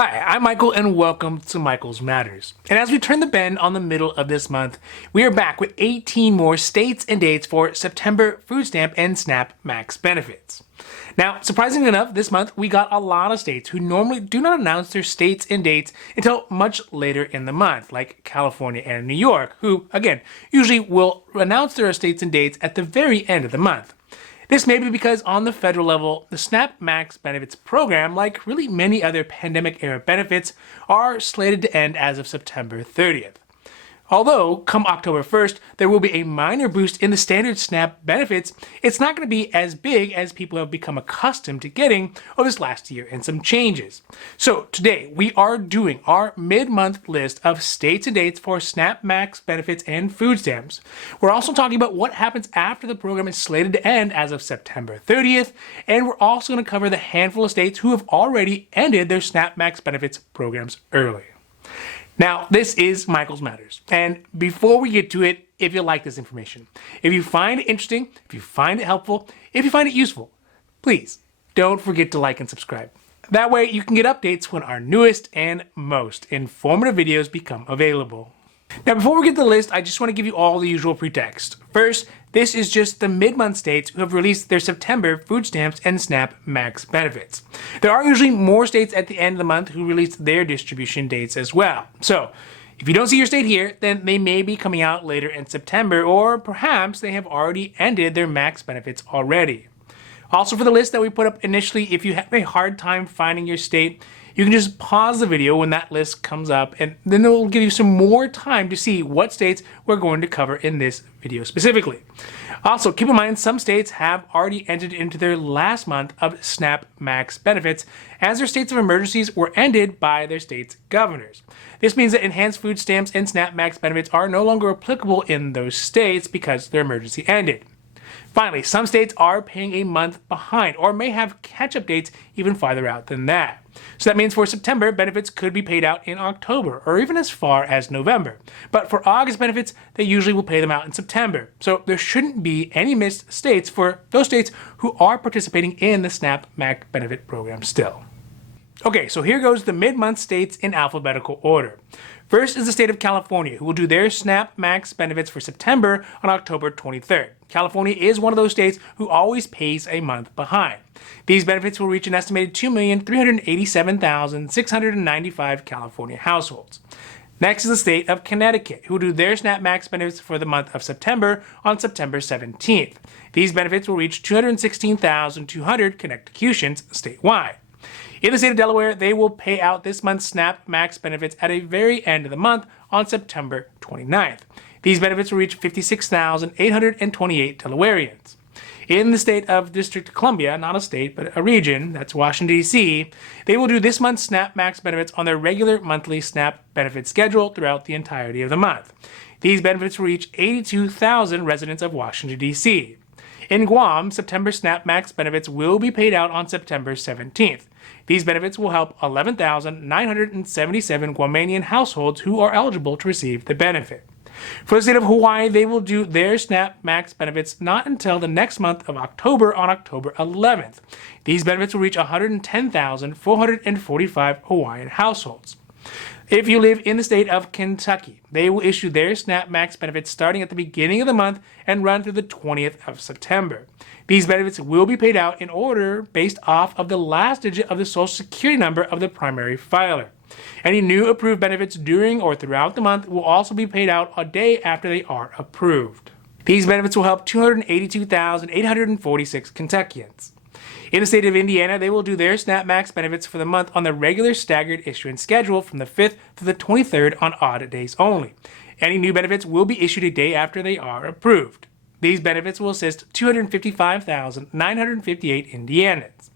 Hi, I'm Michael and welcome to Michael's Matters. And as we turn the bend on the middle of this month, we are back with 18 more states and dates for September food stamp and SNAP Max benefits. Now, surprisingly enough, this month we got a lot of states who normally do not announce their states and dates until much later in the month, like California and New York, who, again, usually will announce their states and dates at the very end of the month. This may be because on the federal level, the SNAP Max benefits program, like really many other pandemic-era benefits, are slated to end as of September 30th. Although, come October 1st, there will be a minor boost in the standard SNAP benefits, it's not going to be as big as people have become accustomed to getting over this last year and some changes. So today, we are doing our mid-month list of states and dates for SNAP Max benefits and food stamps. We're also talking about what happens after the program is slated to end as of September 30th, and we're also going to cover the handful of states who have already ended their SNAP Max benefits programs early. Now, this is Michael's Matters, and before we get to it, if you like this information, if you find it interesting, if you find it helpful, if you find it useful, please don't forget to like and subscribe. That way you can get updates when our newest and most informative videos become available. Now, before we get to the list, I just want to give you all the usual pretext. First, this is just the mid-month states who have released their September food stamps and SNAP Max benefits. There are usually more states at the end of the month who release their distribution dates as well. So, if you don't see your state here, then they may be coming out later in September, or perhaps they have already ended their max benefits already. Also, for the list that we put up initially, if you have a hard time finding your state, you can just pause the video when that list comes up, and then it will give you some more time to see what states we're going to cover in this video specifically. Also, keep in mind some states have already entered into their last month of SNAP Max benefits, as their states of emergencies were ended by their state's governors. This means that enhanced food stamps and SNAP Max benefits are no longer applicable in those states because their emergency ended. Finally, some states are paying a month behind or may have catch-up dates even farther out than that. So that means for September, benefits could be paid out in October or even as far as November. But for August benefits, they usually will pay them out in September. So there shouldn't be any missed states for those states who are participating in the SNAP Max benefit program still. Okay, so here goes the mid-month states in alphabetical order. First is the state of California, who will do their SNAP Max benefits for September on October 23rd. California is one of those states who always pays a month behind. These benefits will reach an estimated 2,387,695 California households. Next is the state of Connecticut, who will do their SNAP Max benefits for the month of September on September 17th. These benefits will reach 216,200 Connecticutians statewide. In the state of Delaware, they will pay out this month's SNAP Max benefits at a very end of the month on September 29th. These benefits will reach 56,828 Delawareans. In the state of District of Columbia, not a state, but a region, that's Washington, D.C., they will do this month's SNAP Max benefits on their regular monthly SNAP benefit schedule throughout the entirety of the month. These benefits will reach 82,000 residents of Washington, D.C. In Guam, September SNAP Max benefits will be paid out on September 17th. These benefits will help 11,977 Guamanian households who are eligible to receive the benefit. For the state of Hawaii, they will do their SNAP Max benefits not until the next month of October on October 11th. These benefits will reach 110,445 Hawaiian households. If you live in the state of Kentucky, they will issue their SNAP Max benefits starting at the beginning of the month and run through the 20th of September. These benefits will be paid out in order based off of the last digit of the Social Security number of the primary filer. Any new approved benefits during or throughout the month will also be paid out a day after they are approved. These benefits will help 282,846 Kentuckians. In the state of Indiana, they will do their SNAP Max benefits for the month on the regular staggered issuance schedule from the 5th to the 23rd on odd days only. Any new benefits will be issued a day after they are approved. These benefits will assist 255,958 Indianans.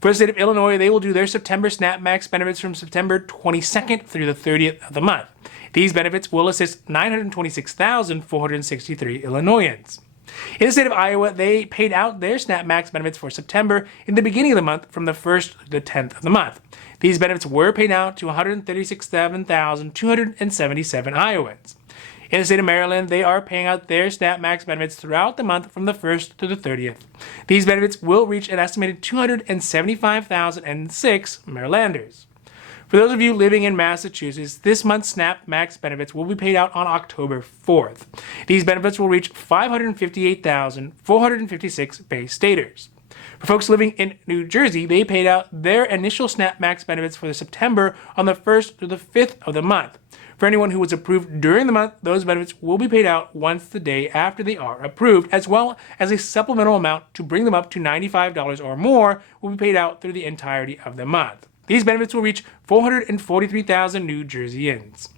For the state of Illinois, they will do their September SNAP Max benefits from September 22nd through the 30th of the month. These benefits will assist 926,463 Illinoisans. In the state of Iowa, they paid out their SNAP Max benefits for September in the beginning of the month from the 1st to the 10th of the month. These benefits were paid out to 136,277 Iowans. In the state of Maryland, they are paying out their SNAP Max benefits throughout the month from the 1st to the 30th. These benefits will reach an estimated 275,006 Marylanders. For those of you living in Massachusetts, this month's SNAP Max benefits will be paid out on October 4th. These benefits will reach 558,456 base staters. For folks living in New Jersey, they paid out their initial SNAP Max benefits for the September on the 1st through the 5th of the month. For anyone who was approved during the month, those benefits will be paid out once the day after they are approved, as well as a supplemental amount to bring them up to $95 or more will be paid out through the entirety of the month. These benefits will reach 443,000 New Jerseyans.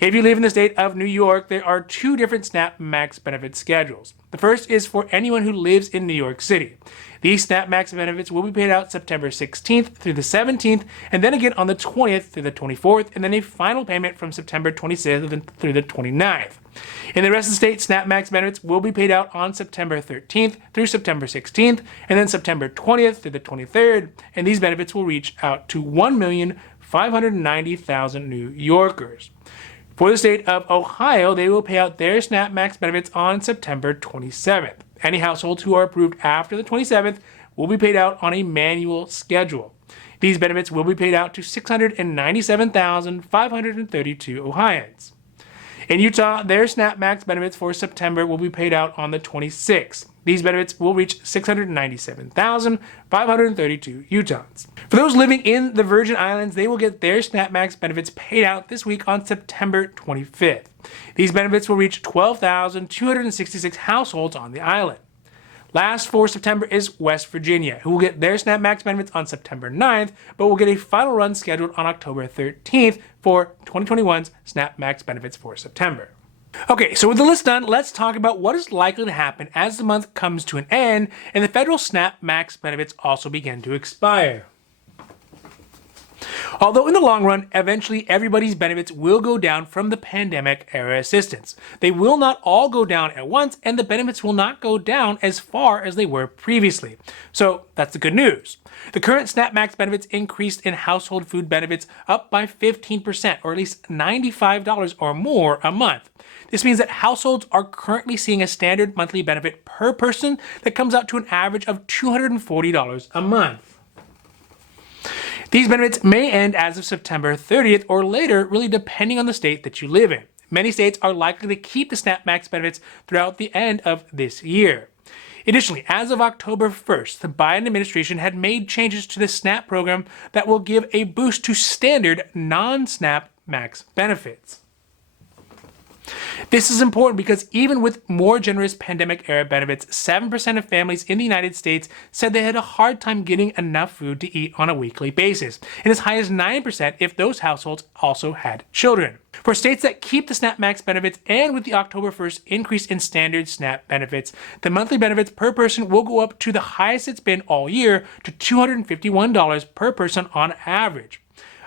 If you live in the state of New York, there are two different SNAP Max benefit schedules. The first is for anyone who lives in New York City. These SNAP Max benefits will be paid out September 16th through the 17th, and then again on the 20th through the 24th, and then a final payment from September 27th through the 29th. In the rest of the state, SNAP Max benefits will be paid out on September 13th through September 16th, and then September 20th through the 23rd, and these benefits will reach out to 1,590,000 New Yorkers. For the state of Ohio, they will pay out their SNAP Max benefits on September 27th. Any households who are approved after the 27th will be paid out on a manual schedule. These benefits will be paid out to 697,532 Ohioans. In Utah, their SNAP Max benefits for September will be paid out on the 26th. These benefits will reach 697,532 Utahns. For those living in the Virgin Islands, they will get their SNAP Max benefits paid out this week on September 25th. These benefits will reach 12,266 households on the island. Last for September is West Virginia, who will get their SNAP Max benefits on September 9th, but will get a final run scheduled on October 13th for 2021's SNAP Max benefits for September. Okay, so with the list done, let's talk about what is likely to happen as the month comes to an end and the federal SNAP Max benefits also begin to expire. Although in the long run, eventually everybody's benefits will go down from the pandemic era assistance. They will not all go down at once, and the benefits will not go down as far as they were previously. So that's the good news. The current SNAP Max benefits increased in household food benefits up by 15%, or at least $95 or more a month. This means that households are currently seeing a standard monthly benefit per person that comes out to an average of $240 a month. These benefits may end as of September 30th or later, really depending on the state that you live in. Many states are likely to keep the SNAP Max benefits throughout the end of this year. Additionally, as of October 1st, the Biden administration had made changes to the SNAP program that will give a boost to standard non-SNAP Max benefits. This is important because even with more generous pandemic-era benefits, 7% of families in the United States said they had a hard time getting enough food to eat on a weekly basis, and as high as 9% if those households also had children. For states that keep the SNAP Max benefits and with the October 1st increase in standard SNAP benefits, the monthly benefits per person will go up to the highest it's been all year to $251 per person on average.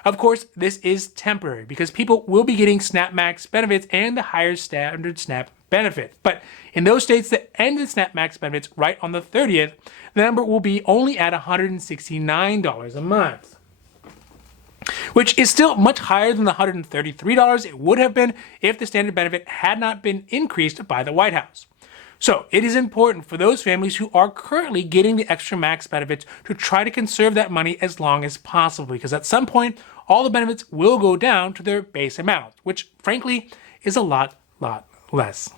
Of course, this is temporary because people will be getting SNAP Max benefits and the higher standard SNAP benefit. But in those states that end the SNAP Max benefits right on the 30th, the number will be only at $169 a month, which is still much higher than the $133 it would have been if the standard benefit had not been increased by the White House. So it is important for those families who are currently getting the extra max benefits to try to conserve that money as long as possible, because at some point, all the benefits will go down to their base amount, which frankly is a lot less.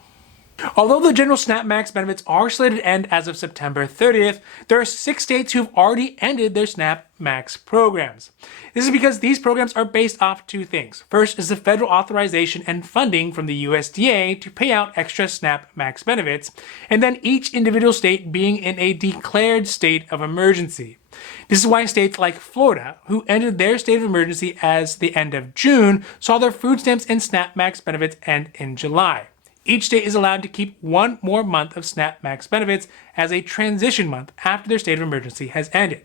Although the general SNAP Max benefits are slated to end as of September 30th, there are 6 states who have already ended their SNAP Max programs. This is because these programs are based off 2 things. First is the federal authorization and funding from the USDA to pay out extra SNAP Max benefits, and then each individual state being in a declared state of emergency. This is why states like Florida, who ended their state of emergency as the end of June, saw their food stamps and SNAP Max benefits end in July. Each state is allowed to keep 1 more month of SNAP Max benefits as a transition month after their state of emergency has ended.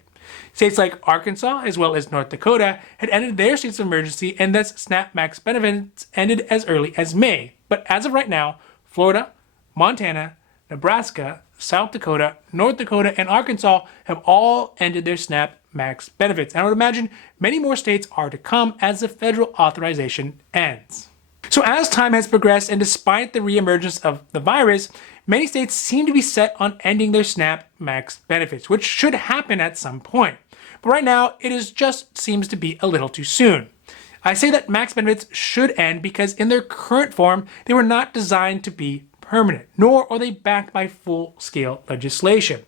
States like Arkansas, as well as North Dakota, had ended their states of emergency, and thus SNAP Max benefits ended as early as May. But as of right now, Florida, Montana, Nebraska, South Dakota, North Dakota, and Arkansas have all ended their SNAP Max benefits. And I would imagine many more states are to come as the federal authorization ends. So as time has progressed, and despite the reemergence of the virus, many states seem to be set on ending their SNAP Max benefits, which should happen at some point. But right now, it just seems to be a little too soon. I say that max benefits should end because in their current form, they were not designed to be permanent, nor are they backed by full-scale legislation.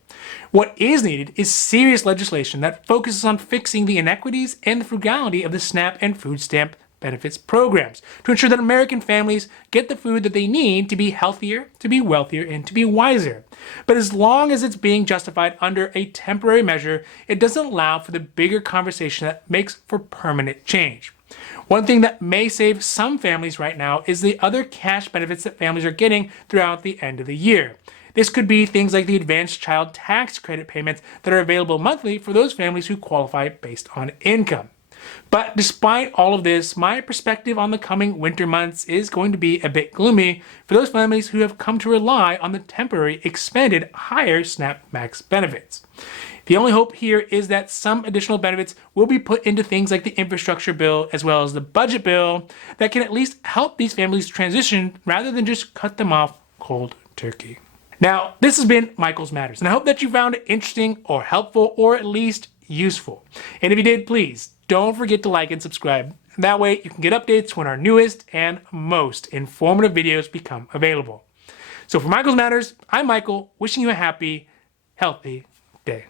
What is needed is serious legislation that focuses on fixing the inequities and the frugality of the SNAP and food stamp benefits programs to ensure that American families get the food that they need to be healthier, to be wealthier, and to be wiser. But as long as it's being justified under a temporary measure, it doesn't allow for the bigger conversation that makes for permanent change. One thing that may save some families right now is the other cash benefits that families are getting throughout the end of the year. This could be things like the advanced child tax credit payments that are available monthly for those families who qualify based on income. But despite all of this, my perspective on the coming winter months is going to be a bit gloomy for those families who have come to rely on the temporary expanded higher SNAP Max benefits. The only hope here is that some additional benefits will be put into things like the infrastructure bill as well as the budget bill that can at least help these families transition rather than just cut them off cold turkey. Now, this has been Michael's Matters, and I hope that you found it interesting or helpful or at least useful. And if you did, please don't forget to like and subscribe. That way you can get updates when our newest and most informative videos become available. So for Michael's Matters, I'm Michael, wishing you a happy, healthy day.